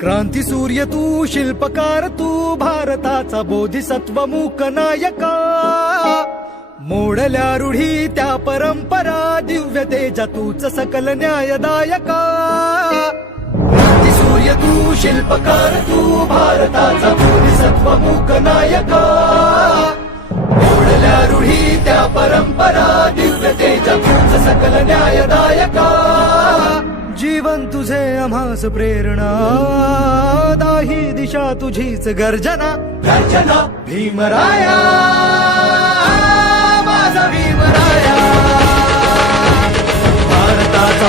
क्रांती सूर्य तू, शिल्पकार तू, भारताचा बोधिसत्व मूक नायका. मोडल्या रूढी त्या परंपरा, दिव्य तेजा तूच सकल न्यायदायका. क्रांती सूर्य तू, शिल्पकार तू, भारताचा बोधिसत्व मूक नायका. मोडल्या रूढी त्या परंपरा, दिव्य तेजा तूच सकल न्यायदायका. जीवन तुझे आम्हास प्रेरणा, दाही दिशा तुझीच गर्जना. गर्जना भीमराया, माझा भीमराया, भारताचा